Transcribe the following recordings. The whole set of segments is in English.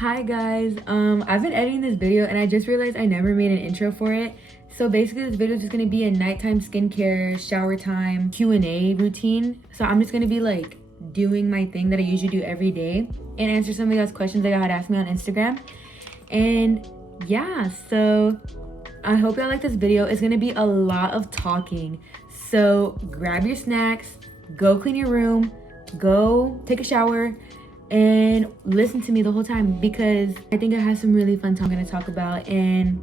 Hi guys, I've been editing this video and I just realized I never made an intro for it. So basically this video is just gonna be a nighttime skincare, shower time, Q&A routine. So I'm just gonna be like doing my thing that I usually do every day and answer some of you guys' questions that y'all had asked me on Instagram. And yeah, so I hope y'all like this video. It's gonna be a lot of talking. So grab your snacks, go clean your room, go take a shower, and listen to me the whole time because I think I have some really fun stuff I'm gonna talk about, and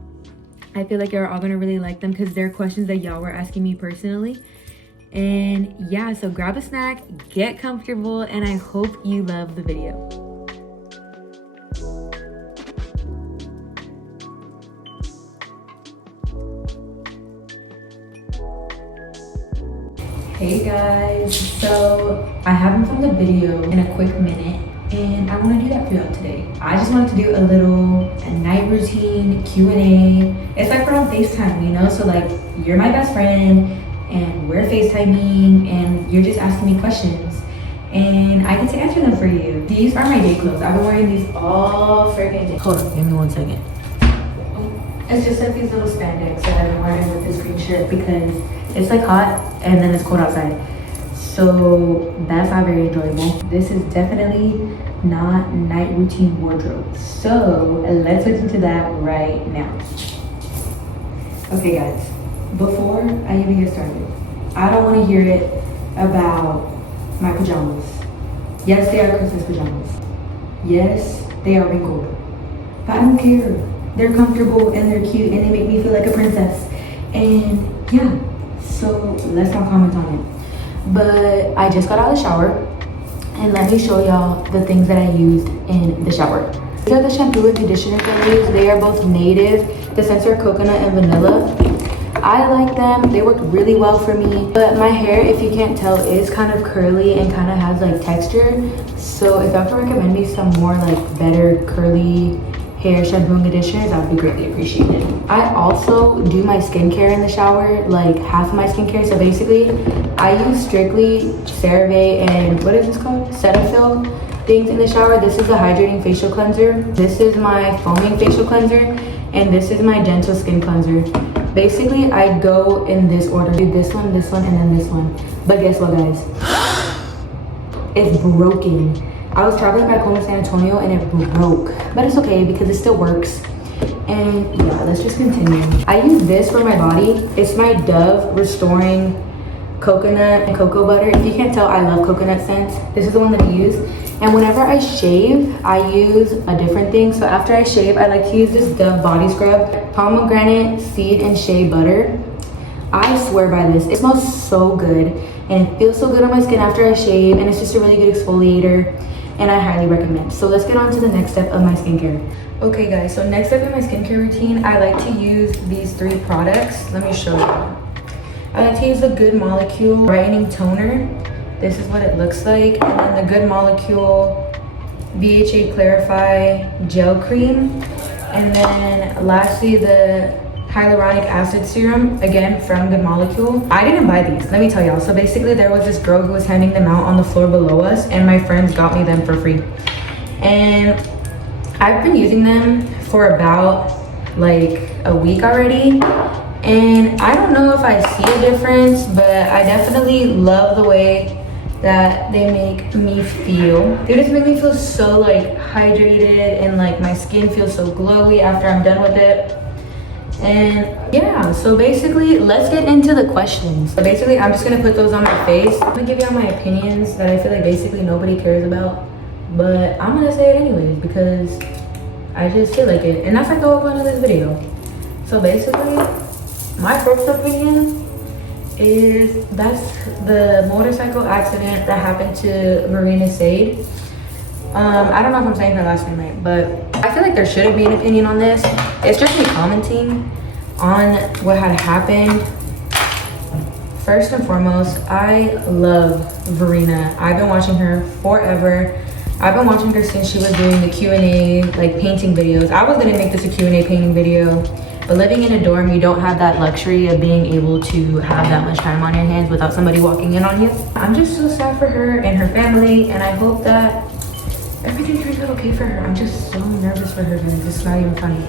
I feel like you're all gonna really like them because they're questions that y'all were asking me personally. And yeah, so grab a snack, get comfortable, and I hope you love the video. Hey guys, so I haven't filmed a video in a quick minute and I want to do that for y'all today. I just wanted to do a night routine Q&A. It's like we're on FaceTime, you know? So like you're my best friend and we're FaceTiming and you're just asking me questions and I get to answer them for you. These are my day clothes. I've been wearing these all freaking day. Hold on, give me 1 second. It's just like these little spandex that I've been wearing with this green shirt because it's like hot and then it's cold outside. So that's not very enjoyable. This is definitely not night routine wardrobe. So let's get into that right now. Okay guys, before I even get started, I don't want to hear it about my pajamas. Yes, they are Christmas pajamas. Yes, they are wrinkled. But I don't care. They're comfortable and they're cute and they make me feel like a princess. And yeah, so let's not comment on it. But I just got out of the shower and let me show y'all the things that I used in the shower. These are the shampoo and conditioners I use. They are both native. The scents are coconut and vanilla. I like them. They worked really well for me. But my hair, if you can't tell, is kind of curly and kind of has like texture. So if y'all can recommend me some more like better curly hair shampoo and conditioners, that would be greatly appreciated. I also do my skincare in the shower, like half of my skincare. So basically, I use strictly CeraVe and what is this called? Cetaphil things in the shower. This is a hydrating facial cleanser. This is my foaming facial cleanser. And this is my gentle skin cleanser. Basically, I go in this order. Do this one, and then this one. But guess what, guys? It's broken. I was traveling back home to San Antonio and it broke, but it's okay because it still works. And yeah, let's just continue. I use this for my body. It's my Dove Restoring Coconut and Cocoa Butter. If you can't tell, I love coconut scents. This is the one that I use. And whenever I shave, I use a different thing. So after I shave, I like to use this Dove Body Scrub, Pomegranate Seed and Shea Butter. I swear by this. It smells so good and it feels so good on my skin after I shave, and it's just a really good exfoliator. And I highly recommend. So let's get on to the next step of my skincare. Okay guys, so next step in my skincare routine, I like to use these 3 products. Let me show you. I like to use the Good Molecule Brightening Toner. This is what it looks like. And then the Good Molecule BHA Clarify Gel Cream. And then lastly, the Hyaluronic Acid Serum, again from Good Molecule. I didn't buy these, let me tell y'all. So basically there was this girl who was handing them out on the floor below us and my friends got me them for free. And I've been using them for about like a week already. And I don't know if I see a difference, but I definitely love the way that they make me feel. They just make me feel so like hydrated and like my skin feels so glowy after I'm done with it. And yeah, so basically let's get into the questions. So basically I'm just gonna put those on my face. I'm gonna give y'all my opinions that I feel like basically nobody cares about, but I'm gonna say it anyways because I just feel like it, and that's like the whole point of this video. So basically my first opinion is that's the motorcycle accident that happened to Marina Sade. I don't know if I'm saying her last name right, but I feel like there shouldn't be an opinion on this. It's just me commenting on what had happened. First and foremost, I love Verena. I've been watching her forever. I've been watching her since she was doing the Q&A, like painting videos. I was gonna make this a Q&A painting video, but living in a dorm, you don't have that luxury of being able to have that much time on your hands without somebody walking in on you. I'm just so sad for her and her family, and I hope that Everything turns out okay for her. I'm just so nervous for her, guys. It's not even funny.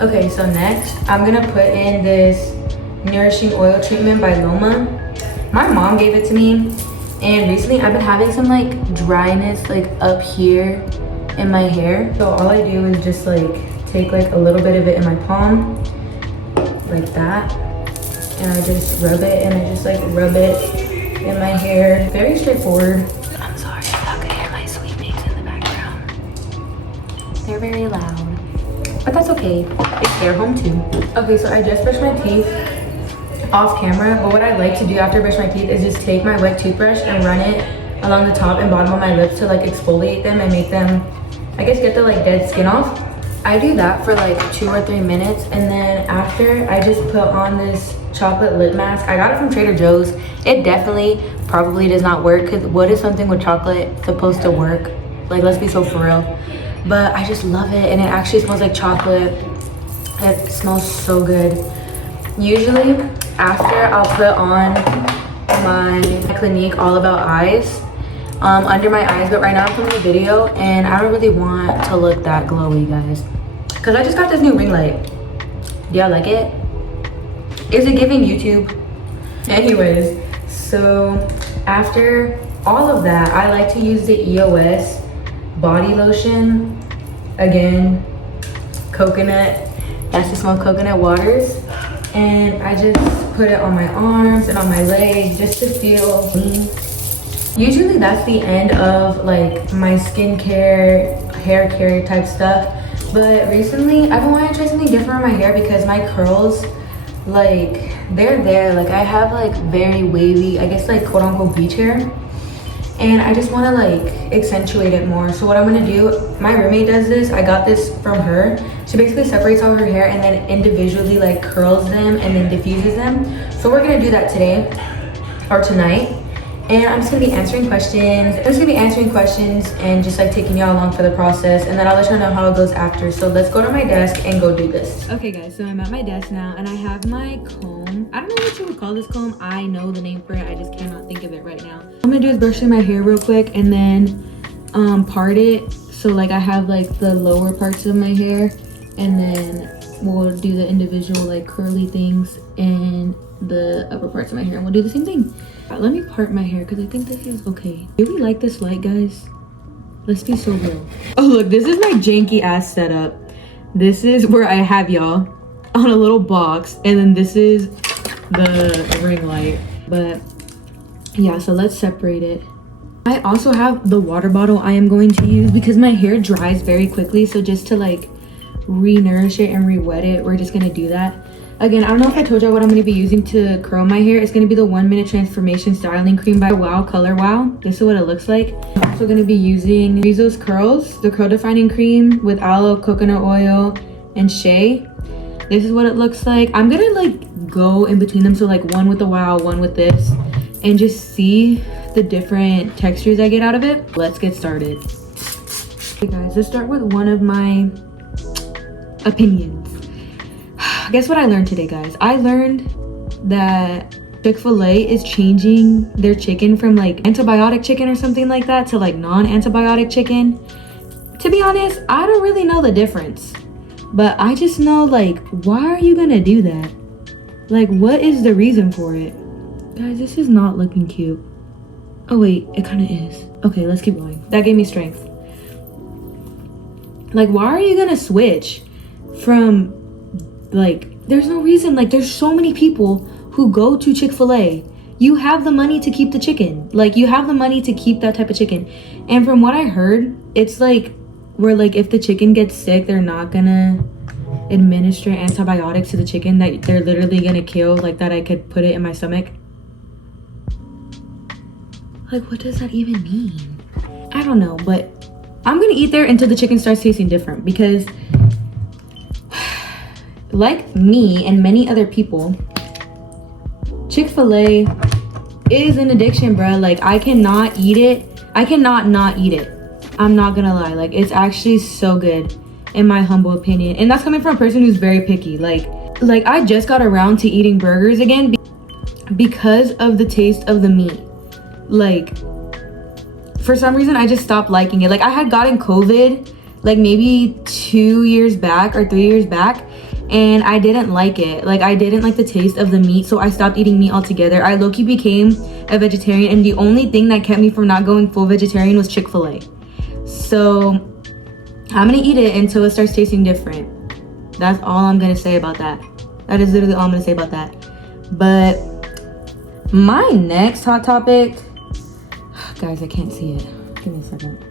Okay, so next, I'm gonna put in this Nourishing Oil Treatment by Loma. My mom gave it to me, and recently I've been having some like dryness like up here in my hair. So all I do is just like take like a little bit of it in my palm, like that. And I just rub it, and I just like rub it in my hair. Very straightforward. I'm sorry if y'all can hear my sweetmeats in the background. They're very loud, but that's okay. It's their home too. Okay, so I just brushed my teeth off camera, but what I like to do after I brush my teeth is just take my wet toothbrush and run it along the top and bottom of my lips to like exfoliate them and make them, I guess, get the like dead skin off. I do that for like 2 or 3 minutes, and then after I just put on this chocolate lip mask. I got it from Trader Joe's. It definitely probably does not work, because what is something with chocolate supposed to work? Like, let's be so for real. But I just love it, and it actually smells like chocolate. It smells so good. Usually after I'll put on my Clinique All About Eyes under my eyes, but right now I'm filming a video and I don't really want to look that glowy, guys, because I just got this new ring light. Do y'all like it? Is it giving YouTube? Anyways, so after all of that, I like to use the EOS body lotion. Again, coconut. That's the small coconut waters. And I just put it on my arms and on my legs just to feel clean. Usually that's the end of like my skincare, hair care type stuff. But recently I've been wanting to try something different on my hair because my curls, like, they're there. Like, I have like very wavy, I guess, like quote unquote beach hair. And I just want to like accentuate it more. So what I'm gonna do, my roommate does this. I got this from her. She basically separates all her hair and then individually like curls them and then diffuses them. So we're gonna do that today or tonight. And I'm just gonna be answering questions. And just like taking y'all along for the process. And then I'll let y'all know how it goes after. So let's go to my desk and go do this. Okay guys, so I'm at my desk now and I have my comb. I don't know what you would call this comb. I know the name for it. I just cannot think of it right now. What I'm gonna do is brush in my hair real quick and then part it. So like I have like the lower parts of my hair, and then we'll do the individual like curly things in the upper parts of my hair, and we'll do the same thing. Let me part my hair because I think this is okay. Do we like this light, guys? Let's be so real. Oh look, this is my janky ass setup. This is where I have y'all on a little box, and then this is the ring light. But yeah, so let's separate it. I also have the water bottle I am going to use because my hair dries very quickly. So just to like re-nourish it and re-wet it, we're just gonna do that. Again, I don't know if I told y'all what I'm going to be using to curl my hair. It's going to be the 1 Minute Transformation Styling Cream by Wow Color Wow. This is what it looks like. I'm also going to be using Rizzo's Curls, the Curl Defining Cream with aloe, coconut oil, and shea. This is what it looks like. I'm going to like go in between them. So like one with the Wow, one with this, and just see the different textures I get out of it. Let's get started. Okay guys, let's start with one of my opinions. Guess what I learned today, guys? I learned that Chick-fil-A is changing their chicken from like antibiotic chicken or something like that to like non-antibiotic chicken. To be honest, I don't really know the difference, but I just know, like, why are you gonna do that? Like, what is the reason for it? Guys, this is not looking cute. Oh wait, it kind of is. Okay, let's keep going. That gave me strength. Like, why are you gonna switch from, like, there's no reason. Like, there's so many people who go to Chick-fil-A. You have the money to keep the chicken. Like, you have the money to keep that type of chicken. And from what I heard, it's like where like if the chicken gets sick, they're not gonna administer antibiotics to the chicken, that they're literally gonna kill, like that I could put it in my stomach. Like, what does that even mean? I don't know, but I'm gonna eat there until the chicken starts tasting different, because like me and many other people, Chick-fil-A is an addiction, bruh. Like, I cannot eat it. I cannot not eat it. I'm not gonna lie. Like, it's actually so good, in my humble opinion. And that's coming from a person who's very picky. Like I just got around to eating burgers again because of the taste of the meat. Like, for some reason I just stopped liking it. Like, I had gotten COVID like maybe 2 years back or 3 years back, and I didn't like it. Like, I didn't like the taste of the meat, so I stopped eating meat altogether. I low-key became a vegetarian, and the only thing that kept me from not going full vegetarian was Chick-fil-A. So I'm gonna eat it until it starts tasting different. That's all I'm gonna say about that. That is literally all I'm gonna say about that. But my next hot topic, guys, I can't see it. Give me a second.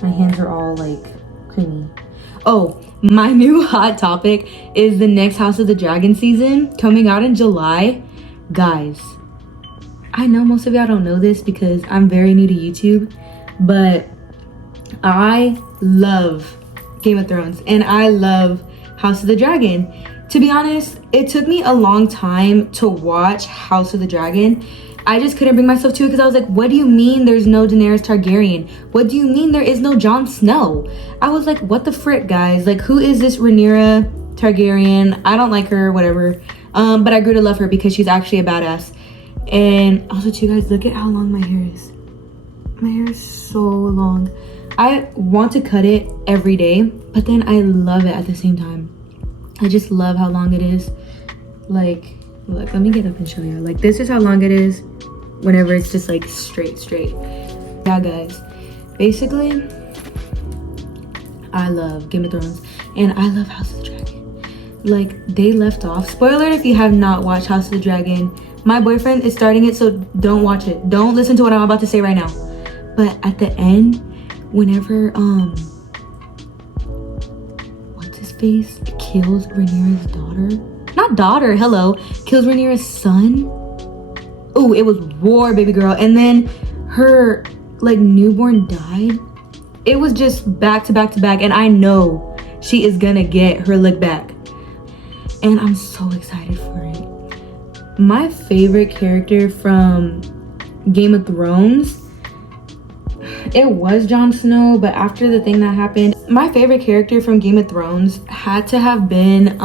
My hands are all like creamy. Oh, my new hot topic is the next House of the Dragon season coming out in July. Guys, I know most of y'all don't know this because I'm very new to YouTube, but I love Game of Thrones and I love House of the Dragon. To be honest, it took me a long time to watch House of the Dragon. I just couldn't bring myself to it because I was like, what do you mean there's no Daenerys Targaryen? What do you mean there is no Jon Snow? I was like, what the frick, guys? Like, who is this Rhaenyra Targaryen? I don't like her, whatever. But I grew to love her because she's actually a badass. And also, too, guys, look at how long my hair is. My hair is so long. I want to cut it every day, but then I love it at the same time. I just love how long it is. Like, look, let me get up and show you. Like, this is how long it is whenever it's just like straight. Yeah, guys, basically I love Game of Thrones and I love House of the Dragon. Like, they left off, spoiler if you have not watched House of the Dragon, my boyfriend is starting it, so don't watch it. Don't listen to what I'm about to say right now. But at the end, whenever what's his face kills Rhaenyra's daughter, not daughter, hello, kills Rhaenyra's son. Oh, it was war, baby girl. And then her like newborn died. It was just back to back to back, and I know she is gonna get her lick back, and I'm so excited for it. My favorite character from Game of Thrones, it was Jon Snow, but after the thing that happened, my favorite character from Game of Thrones had to have been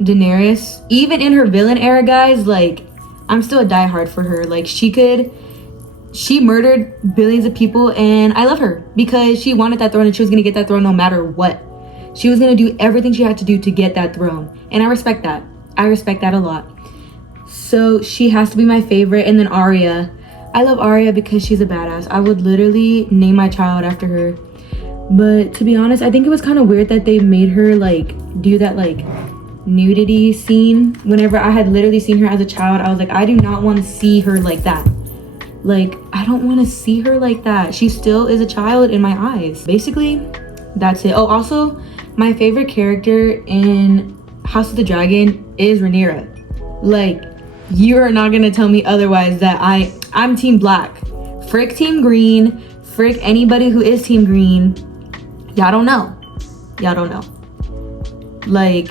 Daenerys. Even in her villain era, guys, like, I'm still a diehard for her. Like, she murdered billions of people, and I love her because she wanted that throne and she was gonna get that throne no matter what. She was gonna do everything she had to do to get that throne, and I respect that. I respect that a lot. So she has to be my favorite. And then Arya. I love Arya because she's a badass. I would literally name my child after her. But to be honest, I think it was kind of weird that they made her like do that like nudity scene. Whenever I had literally seen her as a child, I was like, I do not want to see her like that. Like, I don't want to see her like that. She still is a child in my eyes. Basically, that's it. Oh, also, my favorite character in House of the Dragon is Rhaenyra. Like, you are not gonna tell me otherwise that I'm team black. Frick team green. Frick anybody who is team green. Y'all don't know. Y'all don't know. Like,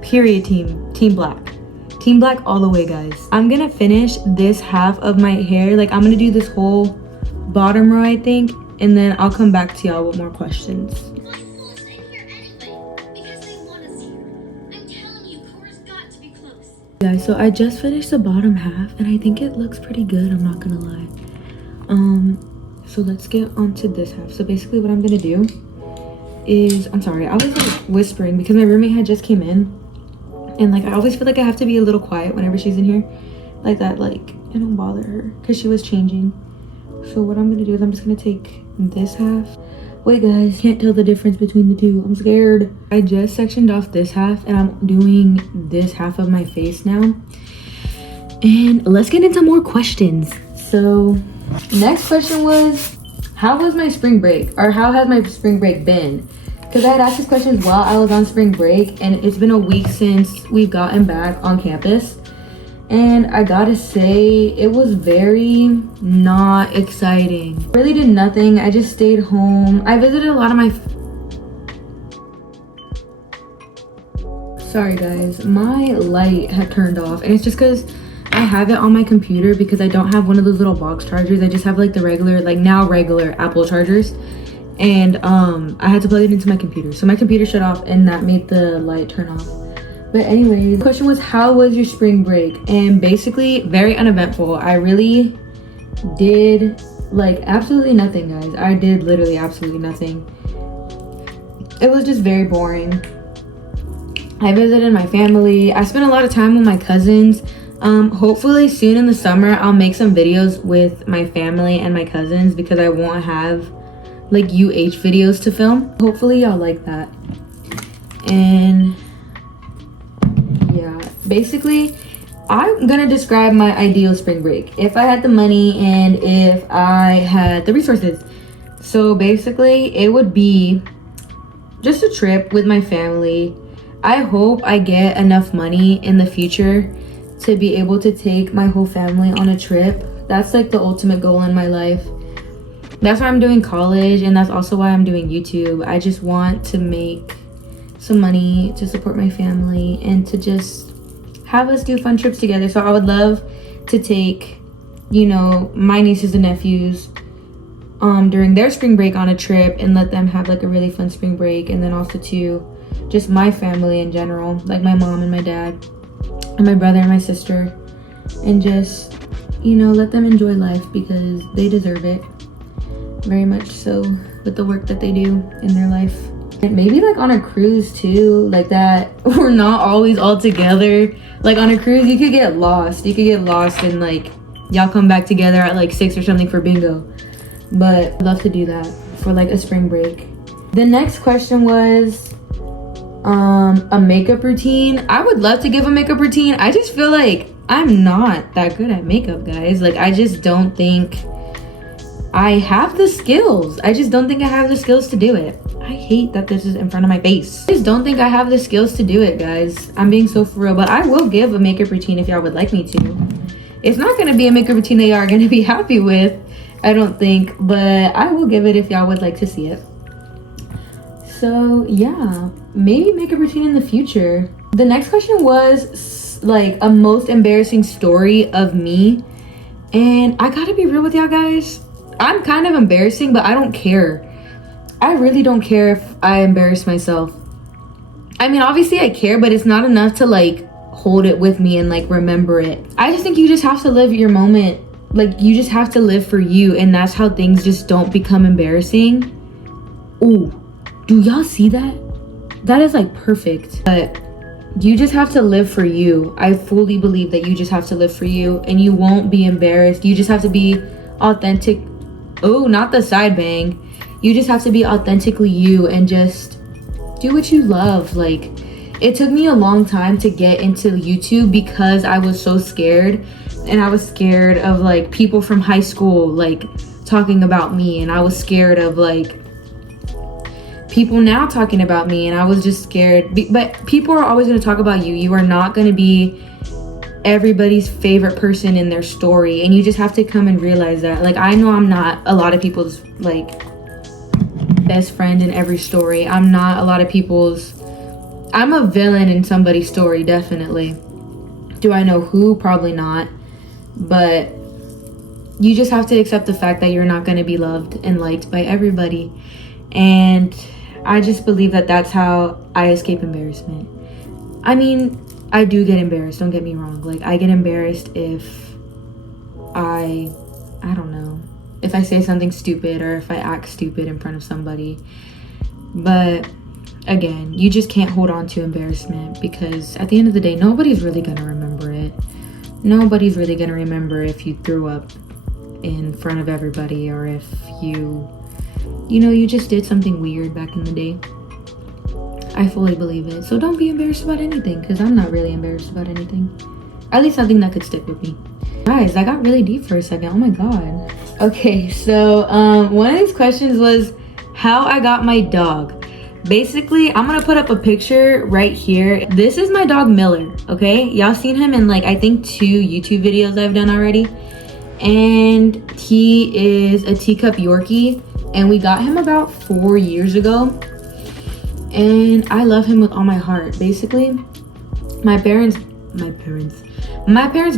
period team black. Team black all the way, guys. I'm gonna finish this half of my hair. Like, I'm gonna do this whole bottom row, I think, and then I'll come back to y'all with more questions. Guys, so I just finished the bottom half and I think it looks pretty good, I'm not gonna lie. So let's get onto this half. So basically what I'm gonna do is, I'm sorry, I was like whispering because my roommate had just came in, and like I always feel like I have to be a little quiet whenever she's in here, like that, like I don't bother her because she was changing. So what I'm gonna do is I'm just gonna take this half. Wait, guys, can't tell the difference between the two. I'm scared. I just sectioned off this half and I'm doing this half of my face now. And let's get into more questions. So next question was, how was my spring break? Or how has my spring break been? Because I had asked this question while I was on spring break, and it's been a week since we've gotten back on campus. And I gotta say, it was very not exciting. I really did nothing. I just stayed home. I visited a lot of my... Sorry guys, my light had turned off, and it's just because I have it on my computer because I don't have one of those little box chargers. I just have like the regular, like now regular Apple chargers. And I had to plug it into my computer. So my computer shut off and that made the light turn off. But anyways, the question was, how was your spring break? And basically, very uneventful. I really did like absolutely nothing, guys. I did literally absolutely nothing. It was just very boring. I visited my family. I spent a lot of time with my cousins. Hopefully soon in the summer I'll make some videos with my family and my cousins, because I won't have like UH videos to film. Hopefully y'all like that. And yeah, basically I'm gonna describe my ideal spring break if I had the money and if I had the resources. So basically it would be just a trip with my family. I hope I get enough money in the future to be able to take my whole family on a trip. That's like the ultimate goal in my life. That's why I'm doing college, and that's also why I'm doing YouTube. I just want to make some money to support my family and to just have us do fun trips together. So I would love to take, you know, my nieces and nephews during their spring break on a trip and let them have like a really fun spring break. And then also to just my family in general, like my mom and my dad and my brother and my sister, and just, you know, let them enjoy life because they deserve it very much so with the work that they do in their life. And maybe like on a cruise too, like that we're not always all together. Like on a cruise you could get lost and like y'all come back together at like 6 or something for bingo. But I'd love to do that for like a spring break. The next question was a makeup routine. I would love to give a makeup routine. I just feel like I'm not that good at makeup, guys. Like I just don't think I have the skills. I just don't think I have the skills to do it. I hate that this is in front of my face. I just don't think I have the skills to do it, guys. I'm being so for real, but I will give a makeup routine if y'all would like me to. It's not gonna be a makeup routine that y'all are gonna be happy with, I don't think, but I will give it if y'all would like to see it. So yeah, maybe makeup routine in the future. The next question was like a most embarrassing story of me. And I gotta be real with y'all guys. I'm kind of embarrassing, but I don't care. I really don't care if I embarrass myself. I mean, obviously I care, but it's not enough to like hold it with me and like remember it. I just think you just have to live your moment. Like you just have to live for you, and that's how things just don't become embarrassing. Ooh, do y'all see that? That is like perfect. But you just have to live for you. I fully believe that you just have to live for you and you won't be embarrassed. You just have to be authentic. Oh, not the side bang. You just have to be authentically you and just do what you love. Like, it took me a long time to get into YouTube because I was so scared. And I was scared of like people from high school like talking about me, and I was scared of like people now talking about me, and I was just scared. But people are always going to talk about you. You are not going to be everybody's favorite person in their story, and you just have to come and realize that. Like, I know I'm not a lot of people's like best friend in every story. I'm not a lot of people's. I'm a villain in somebody's story, definitely. Do I know who? Probably not. But you just have to accept the fact that you're not going to be loved and liked by everybody. And I just believe that that's how I escape embarrassment. I mean, I do get embarrassed, don't get me wrong. Like, I get embarrassed if I don't know, if I say something stupid or if I act stupid in front of somebody. But again, you just can't hold on to embarrassment, because at the end of the day, nobody's really going to remember it. Nobody's really going to remember if you threw up in front of everybody, or if you just did something weird back in the day. I fully believe it. So don't be embarrassed about anything, because I'm not really embarrassed about anything. At least nothing that could stick with me. Guys, that got really deep for a second. Oh my god. Okay, so one of these questions was how I got my dog. Basically, I'm gonna put up a picture right here. This is my dog Miller, okay? Y'all seen him in like, I think 2 YouTube videos I've done already. And he is a teacup Yorkie, and we got him about 4 years ago. And I love him with all my heart. Basically, my parents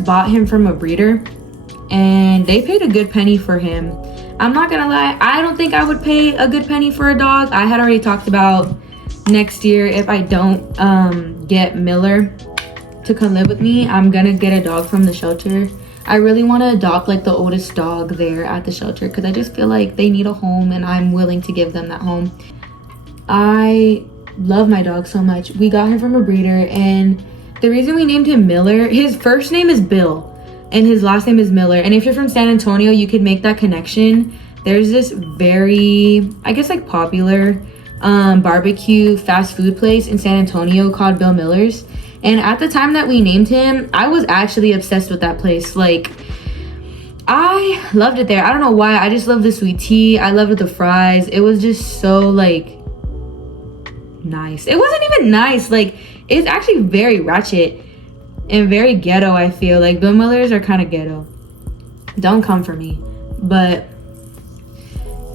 bought him from a breeder, and they paid a good penny for him. I'm not gonna lie, I don't think I would pay a good penny for a dog. I had already talked about next year, if I don't get Miller to come live with me, I'm gonna get a dog from the shelter. I really want to adopt like the oldest dog there at the shelter because I just feel like they need a home and I'm willing to give them that home. I love my dog so much. We got him from a breeder, and the reason we named him Miller, his first name is Bill and his last name is Miller. And if you're from San Antonio, you could make that connection. There's this very, I guess, like popular barbecue fast food place in San Antonio called Bill Miller's. And at the time that we named him, I was actually obsessed with that place. Like, I loved it there. I don't know why. I just love the sweet tea. I loved the fries. It was just so like nice. It wasn't even nice. Like, it's actually very ratchet and very ghetto. I feel like Bill Miller's are kind of ghetto. Don't come for me. But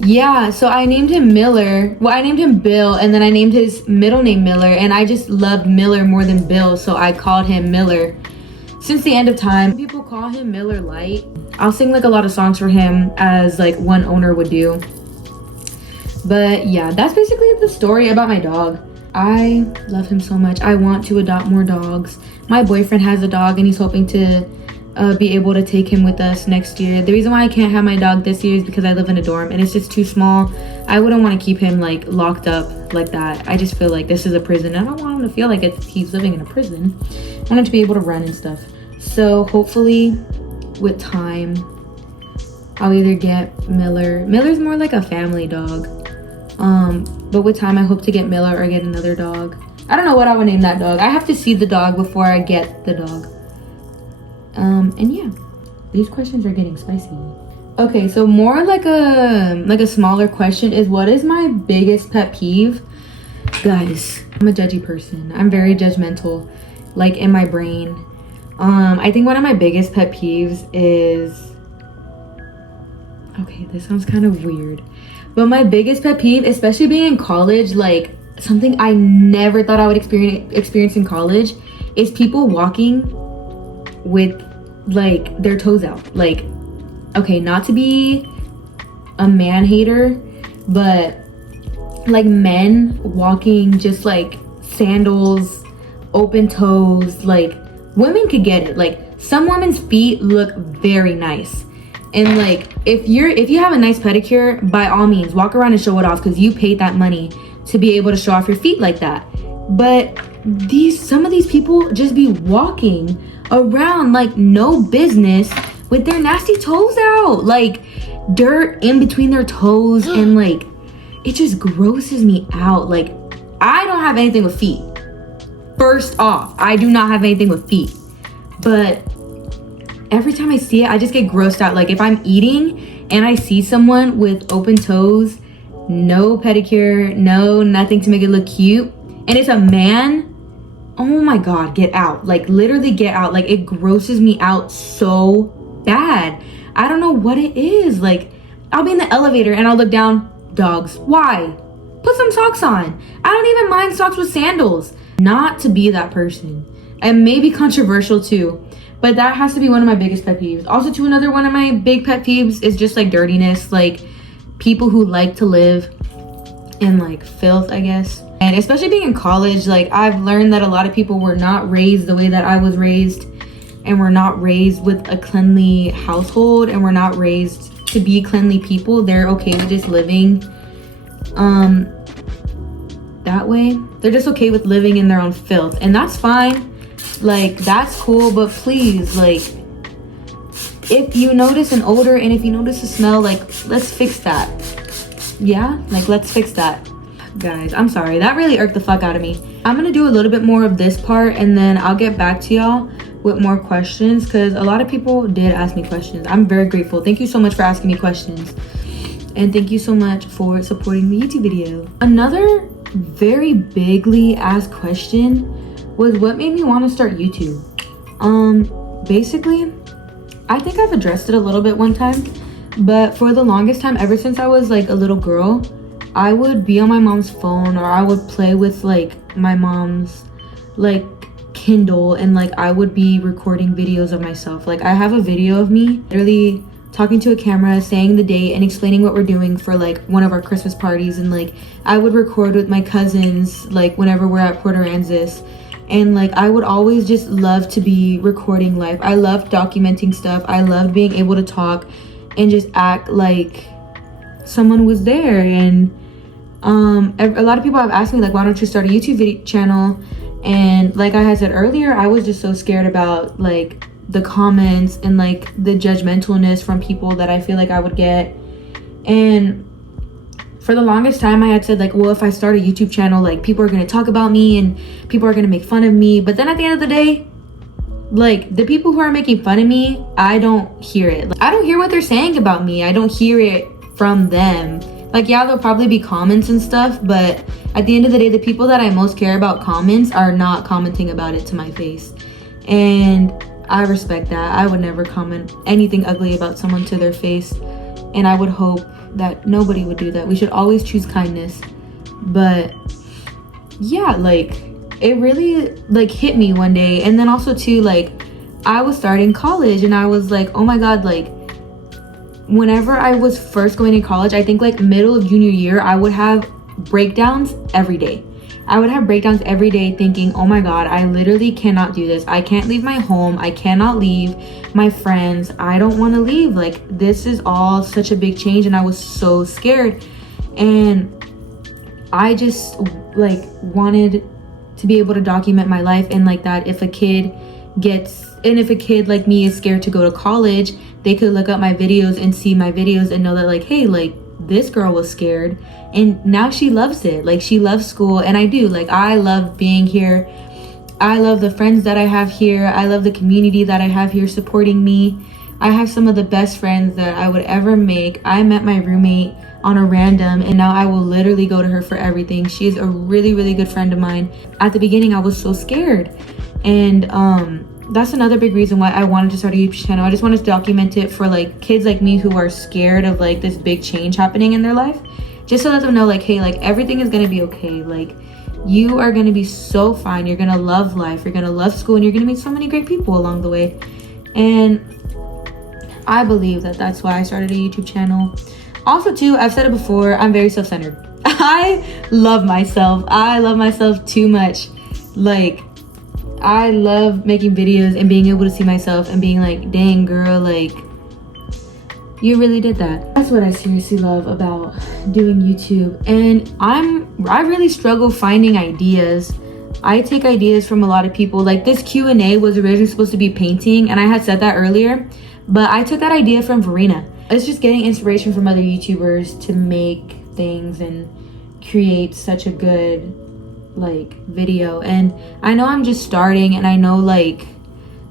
yeah, so I named him Miller. Well, I named him Bill, and then I named his middle name Miller, and I just loved Miller more than Bill, so I called him Miller. Since the end of time, people call him Miller Lite. I'll sing like a lot of songs for him as like one owner would do. But yeah, that's basically the story about my dog. I love him so much. I want to adopt more dogs. My boyfriend has a dog and he's hoping to be able to take him with us next year. The reason why I can't have my dog this year is because I live in a dorm and it's just too small. I wouldn't want to keep him like locked up like that. I just feel like this is a prison. I don't want him to feel like he's living in a prison. I want him to be able to run and stuff. So hopefully with time, I'll either get Miller. Miller's more like a family dog. But with time, I hope to get Miller or get another dog. I don't know what I would name that dog. I have to see the dog before I get the dog. And yeah, these questions are getting spicy. Okay, so more like a smaller question is, what is my biggest pet peeve? Guys, I'm a judgy person. I'm very judgmental, like in my brain. I think one of my biggest pet peeves is, okay, this sounds kind of weird, but my biggest pet peeve, especially being in college, like something I never thought I would experience in college, is people walking with like their toes out. Like, okay, not to be a man hater, but like men walking just like sandals, open toes. Like, women could get it. Like, some women's feet look very nice, and like if you have a nice pedicure, by all means walk around and show it off because you paid that money to be able to show off your feet like that. But some of these people just be walking around like no business with their nasty toes out, like dirt in between their toes, and like it just grosses me out. Like, I don't have anything with feet. First off, I do not have anything with feet, but every time I see it, I just get grossed out. Like, if I'm eating and I see someone with open toes, no pedicure, no nothing to make it look cute, and it's a man, oh my god, get out. Like, literally get out. Like, it grosses me out so bad. I don't know what it is. Like, I'll be in the elevator and I'll look down, dogs. Why? Put some socks on. I don't even mind socks with sandals. Not to be that person. And maybe controversial too, but that has to be one of my biggest pet peeves. Also, to another one of my big pet peeves is just like dirtiness. Like, people who like to live in like filth, I guess. And especially being in college, like, I've learned that a lot of people were not raised the way that I was raised, and were not raised with a cleanly household, and were not raised to be cleanly people. They're okay with just living that way. They're just okay with living in their own filth, and that's fine. Like, that's cool, but please, like, if you notice an odor and if you notice a smell, like, let's fix that. Yeah, like, let's fix that. Guys, I'm sorry, that really irked the fuck out of me. I'm gonna do a little bit more of this part, and then I'll get back to y'all with more questions, because a lot of people did ask me questions. I'm very grateful. Thank you so much for asking me questions, and thank you so much for supporting the YouTube video. Another very bigly asked question was, what made me want to start YouTube? Basically, I think I've addressed it a little bit one time, but for the longest time, ever since I was like a little girl, I would be on my mom's phone, or I would play with like my mom's like Kindle, and like I would be recording videos of myself. Like, I have a video of me literally talking to a camera, saying the date and explaining what we're doing for like one of our Christmas parties, and like I would record with my cousins like whenever we're at Port Aransas. And like I would always just love to be recording life. I loved documenting stuff. I loved being able to talk and just act like someone was there. And a lot of people have asked me like, why don't you start a YouTube video channel? And like I had said earlier, I was just so scared about like the comments and like the judgmentalness from people that I feel like I would get. And for the longest time I had said like, well, if I start a YouTube channel, like people are going to talk about me and people are going to make fun of me. But then at the end of the day, like the people who are making fun of me, I don't hear it. Like, I don't hear what they're saying about me. I don't hear it from them. Like, yeah, there'll probably be comments and stuff, but at the end of the day, the people that I most care about comments are not commenting about it to my face. And I respect that. I would never comment anything ugly about someone to their face. And I would hope that nobody would do that. We should always choose kindness. But yeah, like it really like hit me one day. And then also too, like I was starting college and I was like, oh my God, like whenever I was first going to college, I think like middle of junior year, I would have breakdowns every day. I would have breakdowns every day thinking, oh my God, I literally cannot do this. I can't leave my home. I cannot leave my friends. I don't want to leave. Like, this is all such a big change. And I was so scared. And I just like wanted to be able to document my life. And like that, if a kid like me is scared to go to college, they could look up my videos and see my videos and know that like, hey, like this girl was scared and now she loves it. Like she loves school. And I do, like I love being here. I love the friends that I have here. I love the community that I have here supporting me. I have some of the best friends that I would ever make. I met my roommate on a random and now I will literally go to her for everything. She is a really, really good friend of mine. At the beginning, I was so scared. And that's another big reason why I wanted to start a YouTube channel. I just wanted to document it for like kids like me who are scared of like this big change happening in their life. Just to let them know like, hey, like everything is gonna be okay. Like you are gonna be so fine. You're gonna love life. You're gonna love school and you're gonna meet so many great people along the way. And I believe that that's why I started a YouTube channel. Also too, I've said it before, I'm very self-centered. I love myself. I love myself too much. Like I love making videos and being able to see myself and being like, dang girl, like you really did that. That's what I seriously love about doing YouTube. And I really struggle finding ideas. I take ideas from a lot of people. Like this Q&A was originally supposed to be painting and I had said that earlier, but I took that idea from Verena. It's just getting inspiration from other YouTubers to make things and create such a good like video. And I know I'm just starting and I know like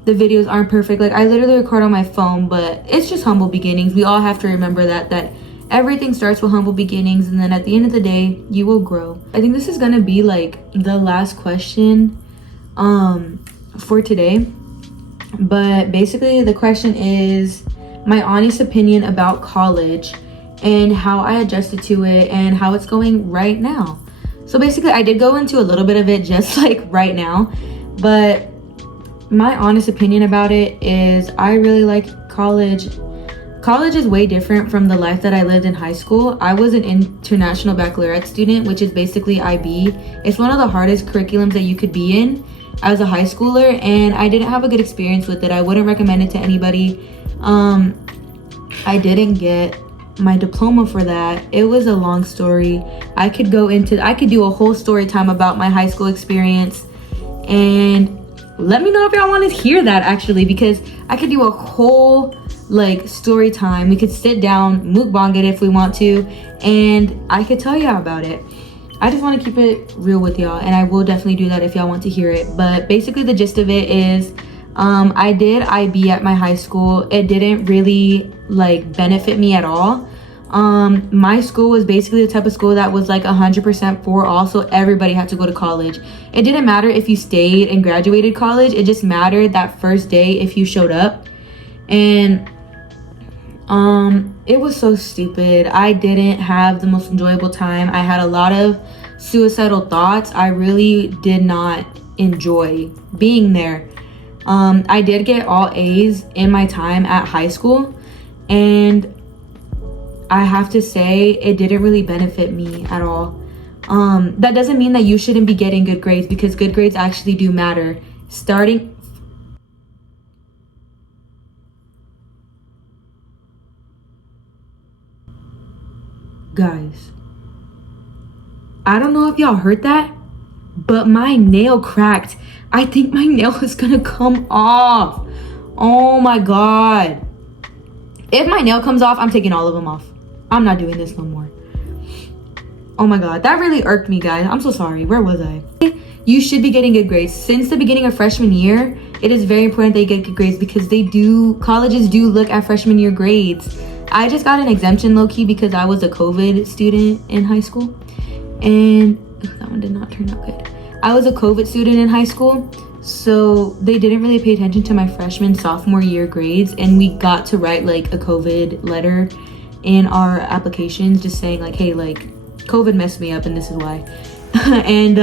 the videos aren't perfect. Like I literally record on my phone, but it's just humble beginnings. We all have to remember that everything starts with humble beginnings and then at the end of the day you will grow. I think this is gonna be like the last question for today, but basically the question is my honest opinion about college and how I adjusted to it and how it's going right now. So basically I did go into a little bit of it just like right now, but my honest opinion about it is I really like college. College is way different from the life that I lived in high school. I was an international baccalaureate student, which is basically IB. It's one of the hardest curriculums that you could be in as a high schooler, and I didn't have a good experience with it. I wouldn't recommend it to anybody. I didn't get my diploma for that. It was a long story. I could do a whole story time about my high school experience, and let me know if y'all want to hear that actually, because I could do a whole like story time. We could sit down, mukbang it if we want to, and I could tell y'all about it. I just want to keep it real with y'all, and I will definitely do that if y'all want to hear it. But basically the gist of it is I did IB at my high school. It didn't really like benefit me at all. My school was basically the type of school that was like 100% for all, so everybody had to go to college. It didn't matter if you stayed and graduated college. It just mattered that first day if you showed up. And it was so stupid. I didn't have the most enjoyable time. I had a lot of suicidal thoughts. I really did not enjoy being there. I did get all A's in my time at high school, and I have to say it didn't really benefit me at all. That doesn't mean that you shouldn't be getting good grades, because good grades actually do matter. Guys, I don't know if y'all heard that, but my nail cracked. I think my nail is gonna come off. Oh my God. If my nail comes off, I'm taking all of them off. I'm not doing this no more. Oh my God, that really irked me, guys. I'm so sorry. Where was I? You should be getting good grades. Since the beginning of freshman year, it is very important that you get good grades, because colleges do look at freshman year grades. I just got an exemption low-key because I was a COVID student in high school. And that one did not turn out good. I was a COVID student in high school, so they didn't really pay attention to my freshman, sophomore year grades, and we got to write like a COVID letter in our applications just saying like, hey, like COVID messed me up and this is why. And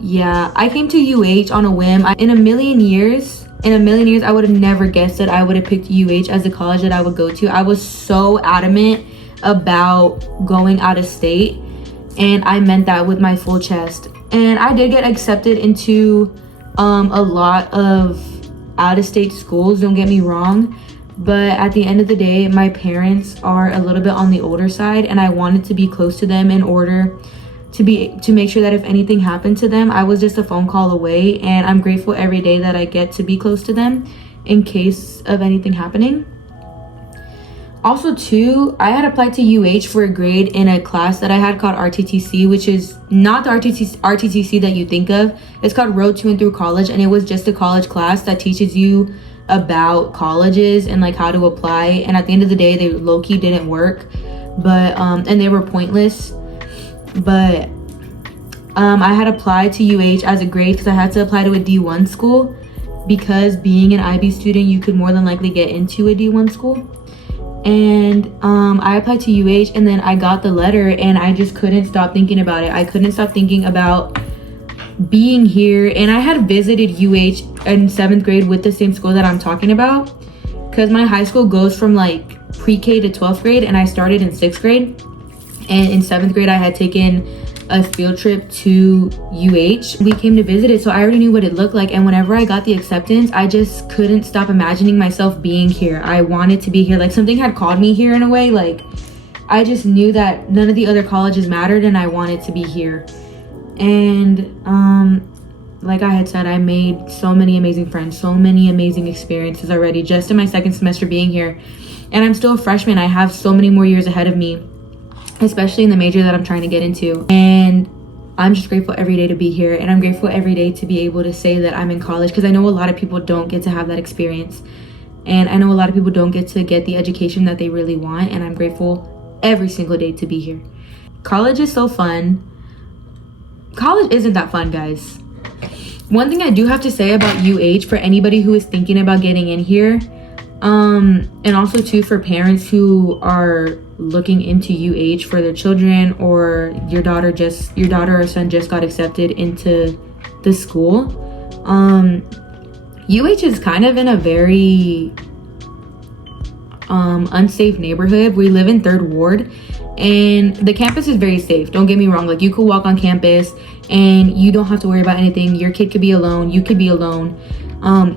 yeah, I came to UH on a whim. In a million years, I would have never guessed that I would have picked UH as the college that I would go to. I was so adamant about going out of state, and I meant that with my full chest. And I did get accepted into a lot of out-of-state schools, don't get me wrong, but at the end of the day, my parents are a little bit on the older side, and I wanted to be close to them in order to make sure that if anything happened to them, I was just a phone call away. And I'm grateful every day that I get to be close to them in case of anything happening. Also too, I had applied to UH for a grade in a class that I had called RTTC, which is not the RTTC that you think of. It's called Road to and Through College, and it was just a college class that teaches you about colleges and like how to apply. And at the end of the day, they low-key didn't work, but and they were pointless. But I had applied to UH as a grade because I had to apply to a D1 school, because being an IB student, you could more than likely get into a D1 school. And I applied to UH, and then I got the letter, and I just couldn't stop thinking about it. I couldn't stop thinking about being here. And I had visited UH in 7th grade with the same school that I'm talking about, because my high school goes from like pre-K to 12th grade, and I started in 6th grade. And in 7th grade, I had taken a field trip to UH. We came to visit it, so I already knew what it looked like. And whenever I got the acceptance, I just couldn't stop imagining myself being here. I wanted to be here. Like something had called me here in a way. Like I just knew that none of the other colleges mattered, and I wanted to be here. And like I had said, I made so many amazing friends, so many amazing experiences already just in my 2nd semester being here. And I'm still a freshman. I have so many more years ahead of me, especially in the major that I'm trying to get into. And I'm just grateful every day to be here, and I'm grateful every day to be able to say that I'm in college, because I know a lot of people don't get to have that experience, and I know a lot of people don't get to get the education that they really want, and I'm grateful every single day to be here. College is so fun. College isn't that fun, guys. One thing I do have to say about UH for anybody who is thinking about getting in here, and also too for parents who are looking into UH for their children, or your daughter or son just got accepted into the school. UH is kind of in a very unsafe neighborhood. We live in 3rd Ward, and the campus is very safe. Don't get me wrong. Like you could walk on campus and you don't have to worry about anything. Your kid could be alone. You could be alone.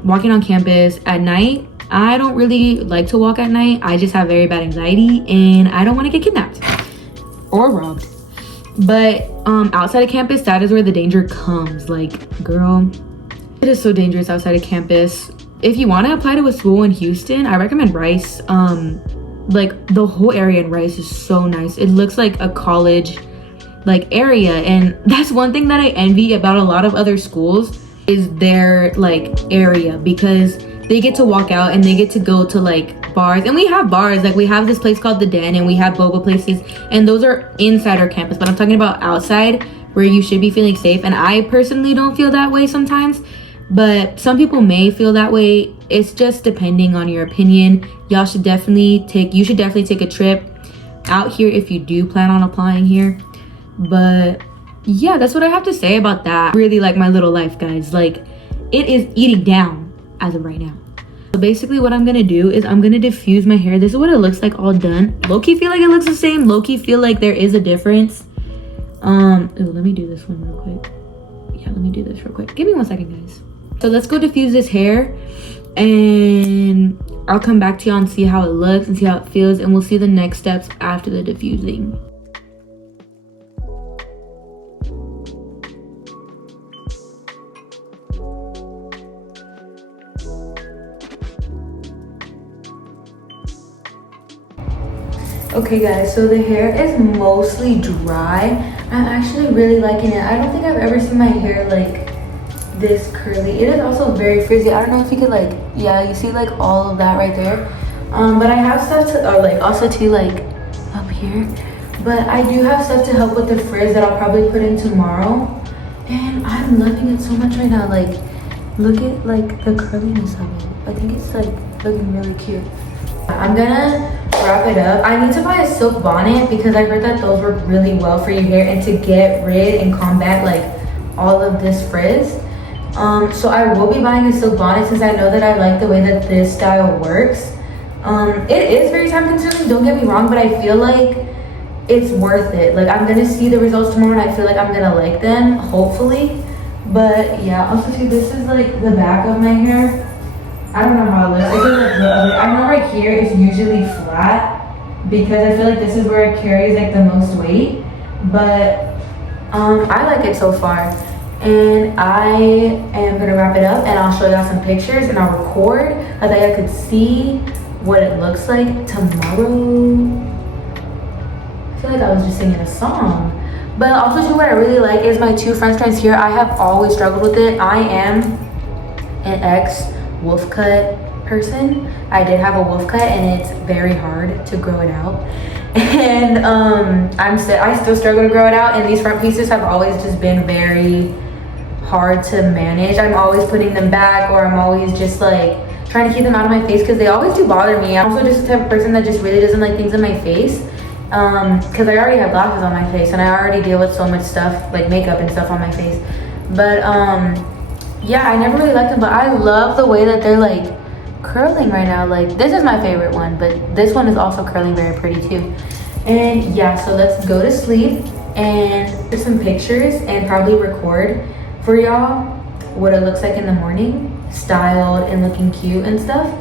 Walking on campus at night, I don't really like to walk at night. I just have very bad anxiety, and I don't want to get kidnapped or robbed. But outside of campus, that is where the danger comes. Like, girl, it is so dangerous outside of campus. If you want to apply to a school in Houston, I recommend Rice. Like the whole area in Rice is so nice. It looks like a college like area, and that's one thing that I envy about a lot of other schools is their like area, because they get to walk out and they get to go to like bars, and we have bars. Like we have this place called The Den, and we have boba places, and those are inside our campus, but I'm talking about outside where you should be feeling safe. And I personally don't feel that way sometimes, but some people may feel that way. It's just depending on your opinion. You should definitely take a trip out here if you do plan on applying here. But yeah, that's what I have to say about that. Really like my little life, guys. Like it is eating down as of right now. So basically what I'm gonna do is I'm gonna diffuse my hair. This is what it looks like all done. Low-key feel like it looks the same. Low-key feel like there is a difference. Let me do this one real quick. Yeah, let me do this real quick. Give me 1 second, guys. So let's go diffuse this hair, and I'll come back to y'all and see how it looks and see how it feels, and we'll see the next steps after the diffusing. Okay guys, so the hair is mostly dry. I'm actually really liking it. I don't think I've ever seen my hair like this curly. It is also very frizzy. I don't know if you could like, yeah, you see like all of that right there. But I have stuff to, or like also to like up here. But I do have stuff to help with the frizz that I'll probably put in tomorrow. And I'm loving it so much right now. Like, look at like the curliness of it. I think it's like looking really cute. I'm gonna wrap it up. I need to buy a silk bonnet because I heard that those work really well for your hair and to get rid and combat like all of this frizz. So I will be buying a silk bonnet since I know that I like the way that this style works. It is very time consuming, don't get me wrong, but I feel like it's worth it. Like, I'm gonna see the results tomorrow and I feel like I'm gonna like them, hopefully. But yeah, also too, this is like the back of my hair. I don't know how it looks. It doesn't look good. I know right here it's usually flat because I feel like this is where it carries like the most weight. But I like it so far. And I am gonna wrap it up and I'll show y'all some pictures and I'll record so that y'all could see what it looks like tomorrow. I feel like I was just singing a song. But also too, what I really like is my two front strands here. I have always struggled with it. I am an ex wolf cut person. I did have a wolf cut and it's very hard to grow it out. And I still struggle to grow it out, and these front pieces have always just been very hard to manage. I'm always putting them back, or I'm always just like trying to keep them out of my face because they always do bother me. I'm also just the type of person that just really doesn't like things in my face because I already have glasses on my face and I already deal with so much stuff like makeup and stuff on my face. But yeah, I never really liked them, but I love the way that they're like curling right now. Like, this is my favorite one, but this one is also curling very pretty too. And yeah, so let's go to sleep and there's some pictures and probably record for y'all what it looks like in the morning, styled and looking cute and stuff.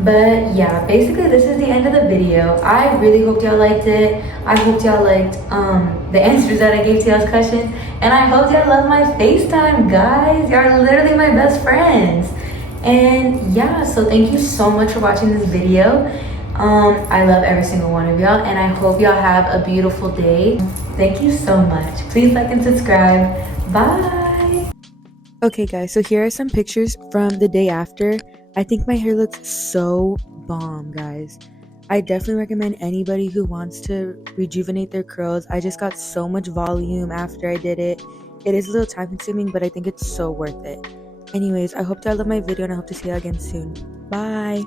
But yeah, basically this is the end of the video. I really hope y'all liked it. I hope y'all liked the answers that I gave to y'all's questions, and I hope y'all love my FaceTime, guys. Y'all are literally my best friends. And yeah, so thank you so much for watching this video. I love every single one of y'all, and I hope y'all have a beautiful day. Thank you so much. Please like and subscribe. Bye. Okay guys, so here are some pictures from the day after. I think my hair looks so bomb, guys. I definitely recommend anybody who wants to rejuvenate their curls. I just got so much volume after I did it. It is a little time consuming, but I think it's so worth it. Anyways, I hope y'all love my video and I hope to see y'all again soon. Bye.